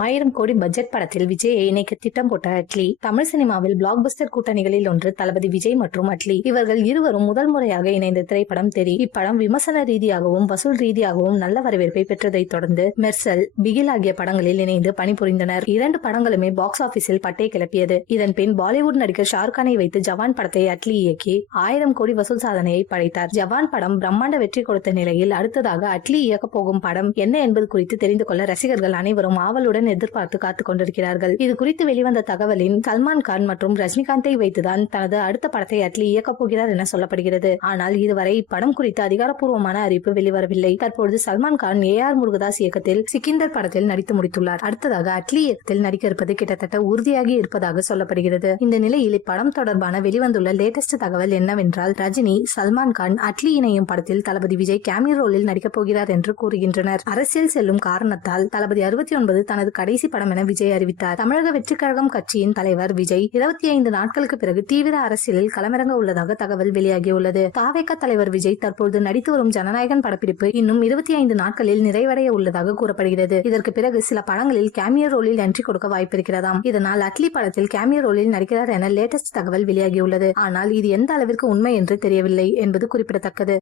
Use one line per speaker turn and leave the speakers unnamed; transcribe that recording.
ஆயிரம் கோடி பட்ஜெட் படத்தில் விஜயை இணைக்க திட்டம் போட்ட அட்லி. தமிழ் சினிமாவில் பிளாக் பஸ்டர் கூட்டணிகளில் ஒன்று தளபதி விஜய் மற்றும் அட்லி. இவர்கள் இருவரும் முதல் முறையாக இணைந்த திரைப்படம் தெரி. இப்படம் விமர்சன ரீதியாகவும் வசூல் ரீதியாகவும் நல்ல வரவேற்பை பெற்றதைத் தொடர்ந்து மெர்சல் பிகில் ஆகிய படங்களில் இணைந்து பணிபுரிந்தனர். இரண்டு படங்களுமே பாக்ஸ் ஆபீஸில் பட்டை கிளப்பியது. இதன் பின் பாலிவுட் நடிகர் ஷாருக்கானை வைத்து ஜவான் படத்தை அட்லி இயக்கி ஆயிரம் கோடி வசூல் சாதனையை படைத்தார். ஜவான் படம் பிரம்மாண்ட வெற்றி கொடுத்த நிலையில் அடுத்ததாக அட்லி இயக்கப் போகும் படம் என்ன என்பது குறித்து தெரிந்து கொள்ள ரசிகர்கள் அனைவரும் ஆவலுடன் எதிர்பார்த்து காத்துக் கொண்டிருக்கிறார்கள். இது குறித்து வெளிவந்த தகவலின் சல்மான் கான் மற்றும் ரஜினிகாந்தை வைத்துதான் தனது அடுத்த படத்தை அட்லி இயக்கப் போகிறார் என சொல்லப்படுகிறது. ஆனால் இதுவரை இப்படம் குறித்து அதிகாரப்பூர்வமான அறிவிப்பு வெளிவரவில்லை. தற்பொழுது சல்மான் கான் ஏ ஆர் முருகதாஸ் இயக்கத்தில் சிக்கிந்தர் படத்தில் நடித்து முடித்துள்ளார். அடுத்ததாக அட்லி இயக்கத்தில் நடிக்க இருப்பது கிட்டத்தட்ட உறுதியாகி இருப்பதாக சொல்லப்படுகிறது. இந்த நிலையில் இப்படம் தொடர்பான வெளிவந்துள்ள லேட்டஸ்ட் தகவல் என்னவென்றால் ரஜினி சல்மான் கான் அட்லி இணையும் படத்தில் தளபதி விஜய் கேமியோ ரோலில் நடிக்கப் போகிறார் என்று கூறுகின்றனர். அரசியல் செல்லும் காரணத்தால் தளபதி அறுபத்தி ஒன்பது தனது கடைசி படம் என விஜய் அறிவித்தார். தமிழக வெற்றிக் கழகம் கட்சியின் தலைவர் விஜய் இருபத்தி ஐந்து நாட்களுக்கு பிறகு தீவிர அரசியலில் களமிறங்க உள்ளதாக தகவல் வெளியாகியுள்ளது. தாவேக தலைவர் விஜய் தற்போது நடித்து வரும் ஜனநாயகன் படப்பிடிப்பு இன்னும் இருபத்தி ஐந்து நாட்களில் நிறைவடைய உள்ளதாக கூறப்படுகிறது. இதற்கு பிறகு சில படங்களில் கேமியோ ரோலில் என்ட்ரி கொடுக்க வாய்ப்பிருக்கிறதாம். இதனால் அட்லி படத்தில் கேமியோ ரோலில் நடிக்கிறார் என லேட்டஸ்ட் தகவல் வெளியாகியுள்ளது. ஆனால் இது எந்த அளவிற்கு உண்மை என்று தெரியவில்லை என்பது குறிப்பிடத்தக்கது.